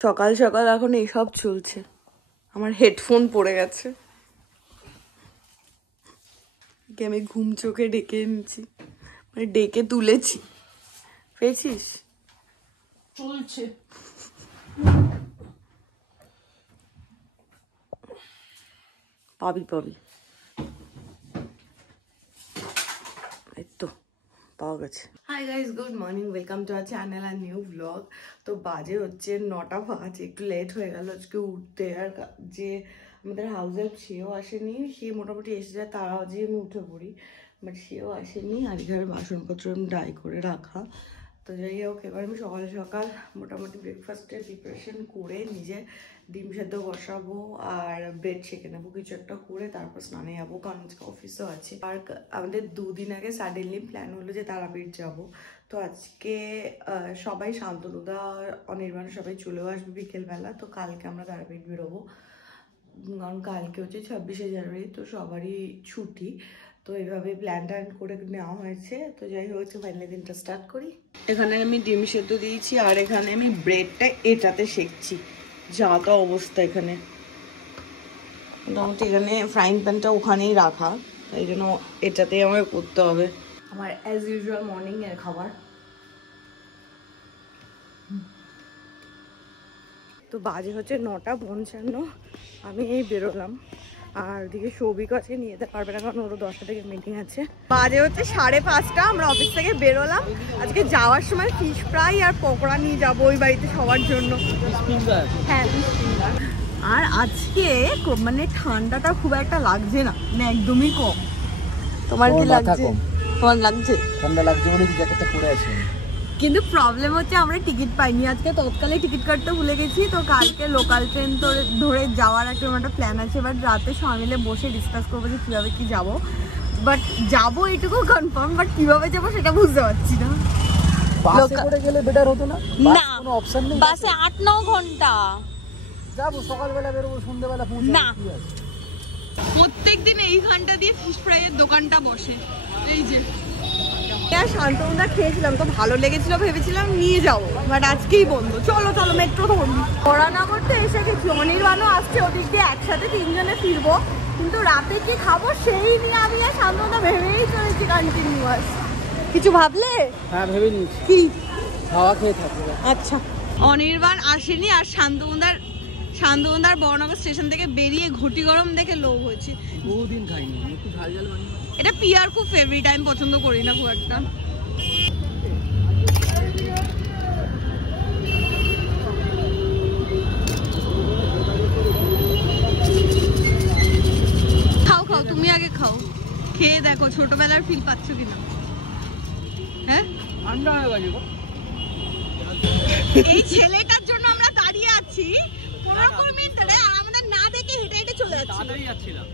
সকাল সকাল এখন এইসব চলছে। আমার হেডফোন পড়ে গেছে, আমি ঘুম চোখে ডেকে এনেছি, মানে ডেকে তুলেছি। পেয়েছিস? চলছে। পাবি পাবি, এই তো পাওয়া গেছে। Hi guys, good morning, welcome to our channel আর নিউ ব্লগ। তো বাজে হচ্ছে 9:05, একটু লেট হয়ে গেল আজকে উঠতে। আর যে আমাদের হাউস হেল্প সেও আসেনি, সে মোটামুটি এসে যায় তারাও যে আমি উঠে পড়ি, বাট সেও আসেনি। আর এখানে বাসনপত্র আমি ড্রাই করে রাখা। তো যাই হোক, এবার আমি সকাল সকাল মোটামুটি ব্রেকফাস্টের প্রিপারেশন করে নিজে ডিম সেদ্ধ বসাবো আর ব্রেড ছেঁকে নেবো, কিছু একটা করে তারপর স্নানে যাবো, কারণ আজকে অফিসও আছে। আর আমাদের 2 দিন আগে সাডেনলি প্ল্যান হলো যে তারাপীঠ যাবো। তো আজকে সবাই, শান্তনুদা, অনির্বাণ সবাই চলেও আসবে বিকেলবেলা। তো কালকে আমরা তারাপীঠ বেরোবো, কারণ কালকে হচ্ছে 26শে জানুয়ারি, তো সবারই ছুটি। তো এইভাবে প্ল্যান করে নেওয়া হয়েছে। তো যাই হচ্ছে, ফাইনালি দিনটা স্টার্ট করি। এখানে আমি ডিম সেদ্ধ দিয়েছি আর এখানে আমি ব্রেডটা এটাতে সেঁকছি। যা তো অবস্থা এখানে, মোটামুটি এখানে ফ্রাইং প্যানটা ওখানেই রাখা, তাই জন্য এটাতেই আমার করতে হবে। আমার অ্যাজ ইউজুয়াল মর্নিং এর খাবার। তো বাজে হচ্ছে 9:55, আমি এই বেরোলাম। আর ওদিকে সৌভিক আছে, নিয়ে যেতে পারবে না কারণ ওরও 10টা থেকে মিটিং আছে। বাজে হচ্ছে 5:30, আমরা অফিস থেকে বেরোলাম। আজকে যাওয়ার সময় ফিশ ফ্রাই আর পকোড়া নিয়ে যাবো ওই বাড়িতে সবার জন্য। হ্যাঁ, আর আজকে মানে ঠান্ডাটা খুব একটা লাগছে না, মানে একদমই কম। তোমার কি লাগছে? তোমার লাগছে? ঠান্ডা লাগছে বলে জ্যাকেটটা পরে আছি। কিন্তু প্রবলেম হচ্ছে আমরা টিকিট পাইনি আজকে, তৎকালে টিকিট কাটতে ভুলে গেছি। তো কালকে লোকাল ট্রেন তো ধরে যাওয়ার একটা প্ল্যান আছে, বাট রাতে সবাই মিলে বসে ডিসকাস করবো যে কীভাবে কি যাবো। বাট যাবো এটুকু কনফার্ম, বাট কীভাবে যাবো সেটা বুঝতে পারছি না। বাসে করে গেলে বেটার হতো না? না, কোনো অপশন নেই। বাসে 8-9 ঘন্টা যাবো, সকালবেলা বেরোবো, সন্ধ্যাবেলা পৌঁছাবো। না, প্রত্যেকদিন এই ঘন্টা দিয়ে ফিশ ফ্রাইয়ের দোকানটা বসে। এই যে শান্তনুদা খেয়েছিলাম, তো ভালো লেগেছিল, ভেবেছিলাম নিয়ে যাবো, বাট আজকেই বন্ধ। চলো চলো, মেট্রো ধরবি। পড়ানগর তো এসে গেছি, অনির্বাণও আসছে, ওদিক দিয়ে একসাথে 3 জনে ফিরবো। কিন্তু রাতে কি খাবো সেই নিয়ে আমি আর শান্তনুদা ভেবেই চলেছি কন্টিনিউয়াস। কিছু ভাবলে? হ্যাঁ, ভেবে নিয়েছি। কি? খাওয়া খেয়ে থাকবো। আচ্ছা, অনির্বাণ আসেনি আর শান্তনুদার বড়নগর স্টেশন থেকে বেরিয়ে ঘটি গরম দেখে লোভ হয়েছে। বহুদিন খাইনি, একটু ঝাল ঝাল বানিয়ে। এটা পিয়ার খুব ফেভারিট, আমি পছন্দ করি না খুব একটা। খাও খাও, তুমি আগে খাও, খেয়ে দেখো ছোটবেলার ফিল পাচ্ছ কিনা। হ্যাঁ, ঠান্ডা হয়ে গেছে গো। এই ছেলেটার জন্য আমরা দাঁড়িয়ে আছি 15 মিনিট ধরে, আমাদের না দেখে হেঁটে হেঁটে চলে যাচ্ছি। তাড়াতাড়ি যাচ্ছিলাম।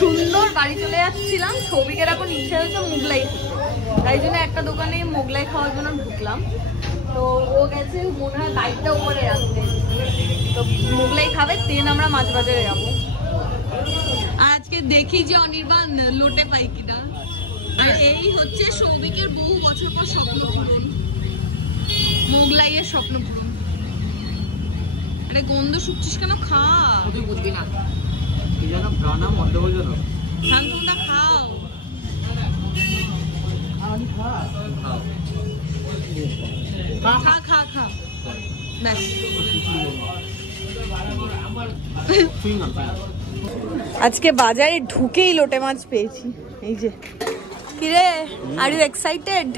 সুন্দর বাড়ি চলে যাচ্ছিলাম। সৌভিকের এখন ইচ্ছা হচ্ছে মোগলাই, তাই জন্য একটা দোকানে মোগলাই খাওয়ার জন্য ঢুকলাম। তো ও গেছে মনে হয় বাইকটা উপরে রাখতে, তো মোগলাই খাবে, দেন আমরা মাছ বাজারে যাবো। আর আজকে দেখি যে অনির্বাণ লোটে পাই কিনা। আর এই হচ্ছে সৌভিকের বহু বছর পর স্বপ্ন পূরণ, মোগলাইয়ের স্বপ্ন পূরণ। আরে গন্ধ শুকছিস কেন? খা। তুই বুঝবি না কি জানো, প্রাণাম অন্ধভোজন। শান্তনুদা খাও। খা খা খা, ব্যাস। আজকে বাজারে ঢুকেই লোটে মাছ পেয়েছি। এই যে, কিরে, আর ইউ এক্সাইটেড?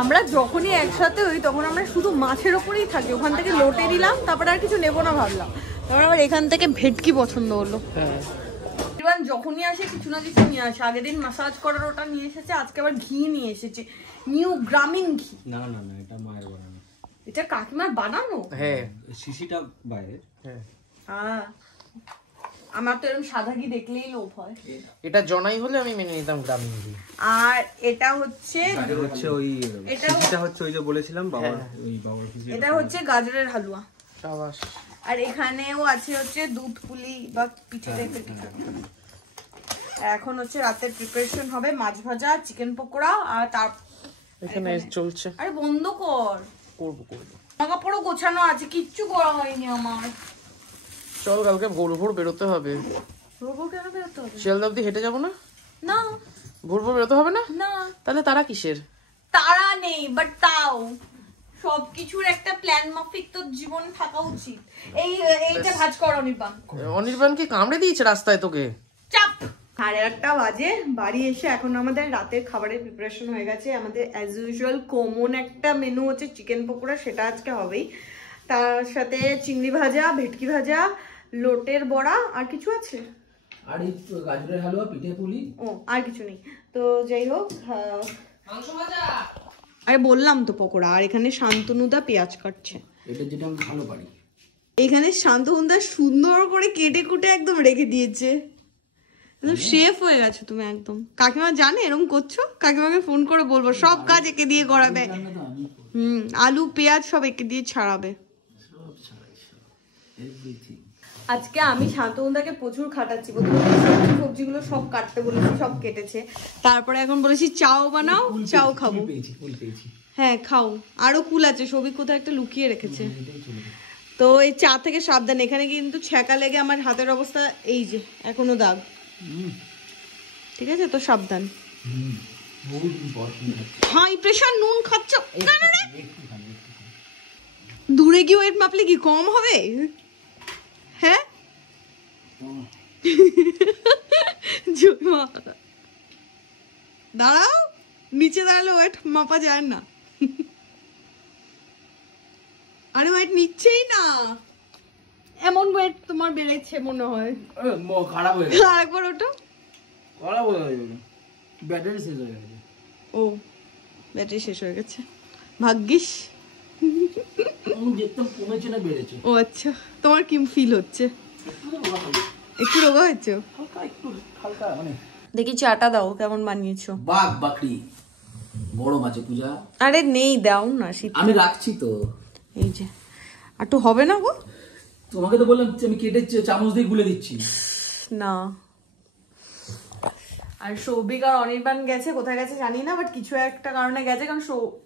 আমরা যখনই একসাথে হই তখন আমরা শুধু মাছের ওপরেই থাকি। ওখান থেকে লোটে নিলাম, তারপরে আর কিছু নেবো না ভাবলাম, তারপর আবার এখান থেকে ভেটকি পছন্দ হলো। যখনই আসে কিছু না কিছু নিয়ে আসে। আগের দিন মাসাজ করার ওটা নিয়ে এসেছে, আজকে আবার ঘি নিয়ে এসেছে, নিউ গ্রামীণ ঘি। না না না, এটা মায়ের বানানো। এটা কাকিমার বানানো? হ্যাঁ, শিশিটা বাইরে। হ্যাঁ, আমার তো এরকম সাদা ঘি দেখলেই লোভ হয়। এটা জনাই হলে আমি মেনে নিতাম গ্রামীণ ঘি। আর এটা হচ্ছে ওই শিশিটা হচ্ছে ওই যে বলেছিলাম বাবা, ওই বাবার কিছু। এটা হচ্ছে গাজরের হালুয়া। শাবাশ। আর এখানেও আছে হচ্ছে দুধ পুলি বা পিঠে টাইপের কিছু। এখন হচ্ছে রাতের প্রিপারেশন হবে মাছ ভাজা, চিকেন পকোড়া, আর তার এখানে চলছে। আরে বন্ধ কর। করবো করবো। কাপড়ও গোছানো আছে, কিচ্ছু করা হয়নি আমার। চল কালকে ভোর ভোর বেরোতে হবে। ভোর ভোর কেন বেরোতে হবে? শিয়ালদা অব্দি হেঁটে যাবো না? না ভোর ভোর বেরোতে হবে না? না তাহলে তারা কিসের? তারা নেই, বাট তাও সবকিছুর একটা প্ল্যান মাফিক তো জীবন থাকা উচিত। এইটা ভাজ কর অনির্বাণ। অনির্বাণ কি কামড়ে দিয়েছে রাস্তায় তোকে? চাপ। 8:30 বাজে, বাড়ি এসে এখন আমাদের রাতের খাবারের প্রিপারেশন হয়ে গেছে। আমাদের অ্যাজ ইউজুয়াল কমন একটা মেনু হচ্ছে চিকেন পকোড়া, সেটা আজকে হবেই। তার সাথে চিংড়ি ভাজা, ভেটকি ভাজা, লোটের বড়া, আর কিছু আছে আর এই গাজরের হালুয়া, পিঠে পুলি, ও আর কিছু নেই। তো যাই হোক, মাংস ভাজা। আরে বললাম তো পকোড়া। আর এখানে শান্তনুদা পেঁয়াজ কাটছে। এটা যেটা আমি ভালো পারি। এখানে শান্তনুদা সুন্দর করে কেটে কুটে একদম রেখে দিয়েছে। একদম শেফ হয়ে গেছে তুমি একদম। কাকিমা জানে এরকম করছো? কাকিমাকে ফোন করে বলবো সব কাজ একে দিয়ে করাবে। আলু পেঁয়াজ সব একে দিয়ে ছাড়াবে। আজকে আমি শান্তনুদাকে প্রচুর খাটাচ্ছি। সবজিগুলো সব কাটতে বলেছি, সব কেটেছে। তারপরে এখন বলেছি চাও বানাও, চাও খাবো। হ্যাঁ খাও, আরো কুল আছে, সবিক কোথাও একটা লুকিয়ে রেখেছে। তো এই চা থেকে সাবধান, এখানে কিন্তু ছ্যাঁকা লেগে আমার হাতের অবস্থা এই যে এখনো দাগ। ঠিক আছে তো সাবধান। হাই প্রেশার নুন খাচ্ছ কেন রে? দূরে গিয়ে ওয়েট মাপলে কি কম হবে? হ্যাঁ দাঁড়াও, নিচে দাঁড়ালে ওয়েট মাপা যায় না। আরে ওয়েট নিচ্ছেই না, এমন ওয়েট তোমার বেড়েছে মনে হয়। খারাপ হয়ে গেছে। আরেকবার ওটা খারাপ হয়ে গেছে, ব্যাটারি শেষ হয়ে গেছে। ও ব্যাটারি শেষ হয়ে গেছে, ভাগ্যিস। দেখতাম কমেছে না বেড়েছে। ও আচ্ছা, তোমার কি ফিল হচ্ছে? একটু রোগা হয়েছে? একটু হালকা মানে। দেখি চাটা দাও কেমন বানিয়েছো। বাঘ বাকরি বড় মাছে পূজা। আরে নেই, দাও না, শীত। আমি রাখছি তো। এই যে একটু হবে না গো? তোমাকে তো বললাম আমি কেটে চামচ দিয়ে গুলে দিচ্ছি না। আর সৌভিক আর অনির্বাণ গেছে, কোথায় গেছে জানি না, বাট কিছু একটা কারণে গেছে। কারণ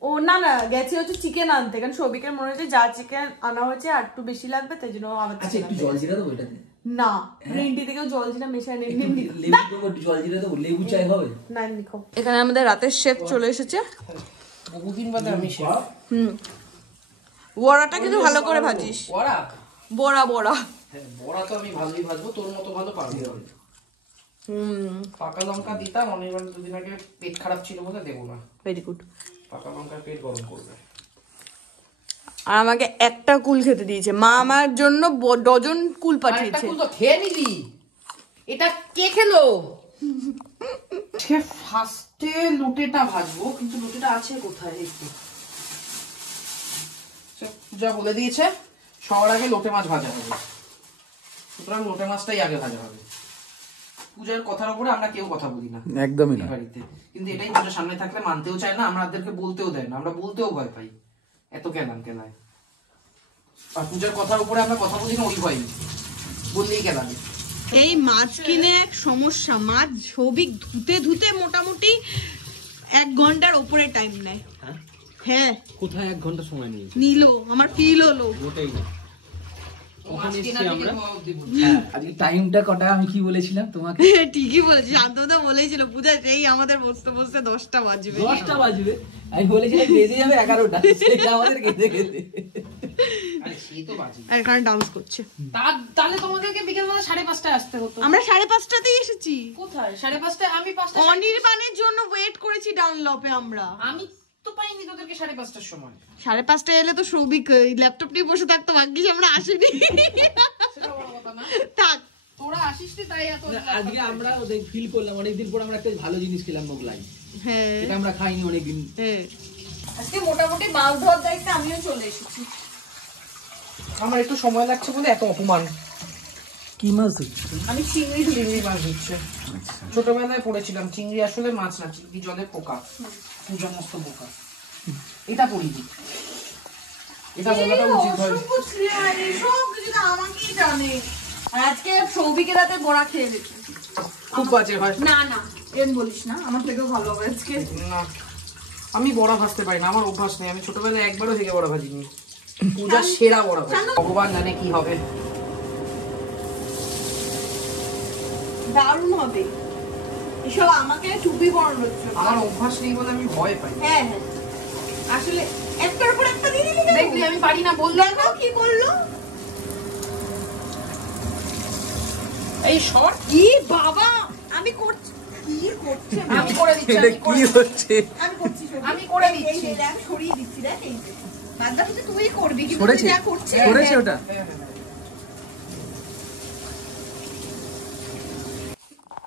ও না গেছে হচ্ছে চিকেন আনতে। কারণ সৌভিকের মনে হচ্ছে যা চিকেন আনা হয়েছে আর একটু বেশি লাগবে, তাই জন্য আবার আচ্ছা একটু জল জিরা দেবো এটাতে? না, গ্রিন টি থেকেও জল জিরা মেশায় নেই। লেবু দেবো, জল জিরা দেবো, লেবু চাই হবে না। লিখো। এখানে আমাদের রাতের শেফ চলে এসেছে। বহুদিন বাদে আমি শেফ। বড়াটা কিন্তু ভালো করে ভাজিস। বড়া বড়া বড়া হ্যাঁ, বড়া তো আমি ভালোই ভাজবো, তোর মতো ভালো পারবি না। পাকা লঙ্কা দিতাম, অনির্বাণ দুদিন আগে পেট খারাপ ছিল বলে দেবো না। Very good. পাকা লঙ্কার পেট গরম করবে। আর আমাকে একটা কুল খেতে দিয়েছে মা, আমার জন্য ডজন কুল পাঠিয়েছে। কুল তো খেয়ে নিলি, এটা কে খেলো? ফার্স্টে লোটেটা ভাজবো, কিন্তু লোটেটা আছে কোথায়? যা বলে দিয়েছে সবার আগে লোটে মাছ ভাজা হবে, সুতরাং লোটে মাছটাই আগে ভাজা হবে। পূজার কথার উপরে আমরা কেউ কথা বলি না একদমই না বাড়িতে, কিন্তু এটাই পূজার সামনে থাকলে মানতেও চায় না, আমাদেরকে বলতেও দেয় না, আমরা বলতেও ভয় পাই, এত কেলায়। আর পূজার কথার উপরে আমরা কথা বলি না ওই ভয়, বললেই কেলাবে। এই মাছ কিনে এক সমস্যা, মাছ সবিক ধুতে মোটামুটি 1 ঘন্টার উপরে টাইম নেয়। হ্যাঁ কোথায় 1 ঘন্টা সময় নিয়েছে? নিল, আমার ফিল হলো। ওটাই না আজকে টাইমটা কটা আমি কি বলেছিলাম তোমাকে? ঠিকই বলেছি, শান্তদা বলেছিল পূজা সেই আমাদের বসতে 10টা বাজবে। 10টা বাজবে আমি বলেছিলাম বেজে যাবে 11টা, সেটা আমাদের খেতে আরে সেই তো বাজে। আর এখানে ডান্স করছে। তাহলে তোমাদেরকে বিকেলবেলা 5:30টায় আসতে হতো। আমরা 5:30টাতেই এসেছি। কোথায় 5:30টায়? আমি 5টা। অনির্বাণের জন্য ওয়েট করেছি ডানলপে আমরা। আমি তো পাইনি তোদেরকে 5:30টার সময়। 5:30টায় এলে তো সৌভিক ল্যাপটপ নিয়ে বসে থাকতো, ভাগ্যিস আমরা আসিনি। সেটা বড় কথা না, থাক তোরা আসিসনি তাই এত। আজকে আমরা ওদের ফিল করলাম, অনেকদিন পর আমরা একটা ভালো জিনিস খেলাম, মোগলাই। হ্যাঁ এটা আমরা খাইনি অনেকদিন। হ্যাঁ আজকে মোটামুটি মাছ ধোয়ার দায়িত্বে আমিও চলে এসেছি। আমার একটু সময় লাগছে বলে এত অপমান। কি মাছ? আমি চিংড়ি মাছ দিচ্ছে। ছোটবেলায় পড়েছিলাম চিংড়ি আসলে মাছ না, চিংড়ি জলে পোকা, পূজা মস্ত পোকা। এটা পড়িনি, এটা বলাটা উচিত হয়। আমাকেই জানে। আজকে সৌভিকের রাতে বড়া খেয়ে দেখি, খুব বাজে হয়। না এম বলিস না, আমার থেকেও ভালো হবে আজকে। না আমি বড়া ভাজতে পারি না, আমার অভ্যাস নেই। আমি ছোটবেলায় একবারও থেকে বড়া ভাজিনি। পূজার সেরা বড়া ভগবান জানে কি হবে। দারুণ হবে এসব। আমাকে টুপি পরানো হচ্ছে, আমার অভ্যাস নেই বলে আমি ভয় পাই। হ্যাঁ হ্যাঁ আসলে একটার উপর একটা দিয়ে দিলি। দেখলি আমি পারি না, বললাম না। কি করলো এই শর্ট কি বাবা? আমি করছি, কি করছে? আমি করে দিচ্ছি, এটা কি হচ্ছে? আমি করছি, আমি করে দিচ্ছি। এই দেখ সরিয়ে দিচ্ছি, দেখ এই বাদটা হচ্ছে তুই করবি, কিন্তু তুই সরেছে যা করছিস সরেছে ওটা।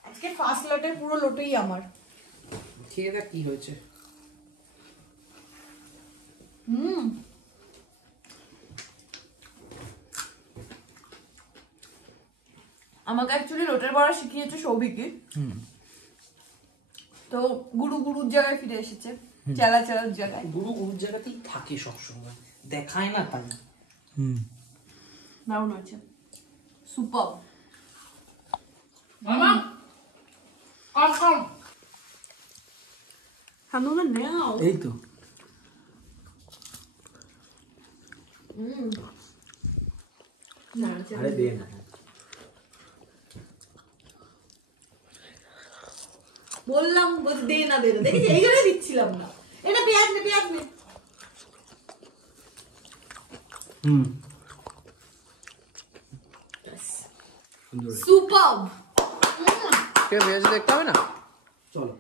আজকে ফার্স্ট লটের পুরো লোটেই আমার। খেয়ে দেখ কি হয়েছে। আমাকে অ্যাকচুয়ালি লোটের বড়া শিখিয়েছে সৌভিকই। তো গুরু গুরুর জায়গায় ফিরে এসেছে, চেলা চেলার জায়গায়। গুরু গুরুর জায়গাতেই থাকে সবসময়, দেখায় না তাই। দারুণ হয়েছে, সুপার। মামা কম কম হানুমা নাও। এই তো আরে দে না। বললাম দে না দে না, দেখি এই জন্য দিচ্ছিলাম না। এটা পেঁয়াজ নে, পেঁয়াজ নে। সুপার। কে ভেজ দেখতে হবে না? চলো।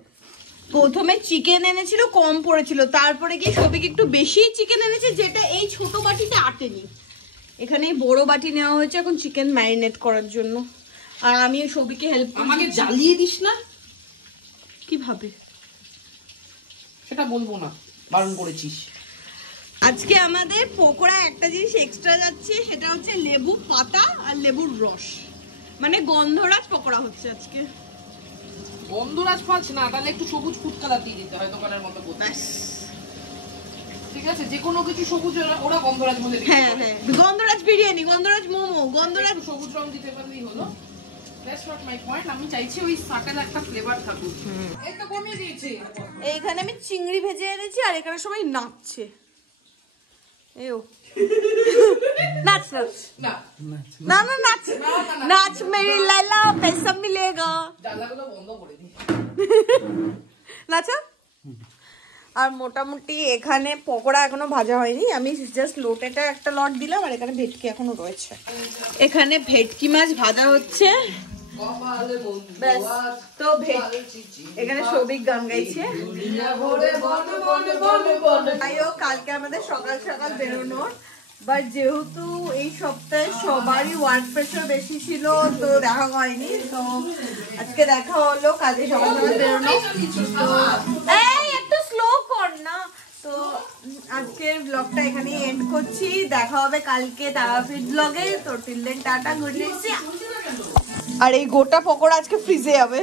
প্রথমে চিকেন এনেছিল, কম পড়েছিল, তারপরে গিয়ে সবিক একটু বেশি চিকেন এনেছে, যেটা এই ছোট বাটিতে আটেনি। এখানে বড় বাটি নেওয়া হয়েছে এখন চিকেন ম্যারিনেট করার জন্য। আর আমি ওই সবিকে হেল্প। আমাকে জ্বালিয়ে দিস না। কিভাবে সেটা বলবো না, বারণ করেছিস। আজকে আমাদের পকোড়া একটা জিনিস এক্সট্রা যাচ্ছে, সেটা হচ্ছে লেবু পাতা আর লেবুর রস, মানে গন্ধরাজ পকোড়া হচ্ছে আজকে। গন্ধরাজ পাচ্ছি না, তাহলে একটু সবুজ ফুড কালার দিয়ে দিতে হয় দোকানের মতো করতে। ঠিক আছে, যে কোনো কিছু সবুজ ওরা গন্ধরাজ বলে দিতে। হ্যাঁ হ্যাঁ, গন্ধরাজ বিরিয়ানি, গন্ধরাজ মোমো, গন্ধরাজ সবুজ রং দিতে পারলেই হলো। That's not my point. আমি চাইছি ওই সাটেল একটা ফ্লেভার থাকুক। এই তো কমিয়ে দিয়েছি। এইখানে আমি চিংড়ি ভেজে এনেছি, আর এখানে সবাই নাচছে। এও নাচ নাচ না না না নাচ নাচ মেরি লাইলা पैसा मिलेगा। জানলাগুলো বন্ধ করে দিই। নাচা। আর মোটামুটি এখানে পকোড়া এখনো ভাজা হয়নি, আমি জাস্ট লোটেটা একটা লট দিলাম, আর এখানে ভেটকি এখনো রয়েছে। এখানে ভেটকি মাছ ভাজা হচ্ছে। ব্যাস, তো এখানে সবিক গান গাইছে। কালকে আমাদের সকাল সকাল বেরোনোর, বাট যেহেতু এই সপ্তাহে সবারই ওয়ার্ক প্রেশার বেশি ছিল, তো দেখা হয়নি। তো আজকে দেখা হলো, কাজে সকাল সকাল বেরোনো। এই একটু স্লো কর না। তো আজকের ব্লগটা এখানেই এন্ড করছি, দেখা হবে কালকে তারাপীঠ ব্লগে। তো till then tata, good night. আর এই গোটা পকোড়া আজকে ফ্রিজে যাবে।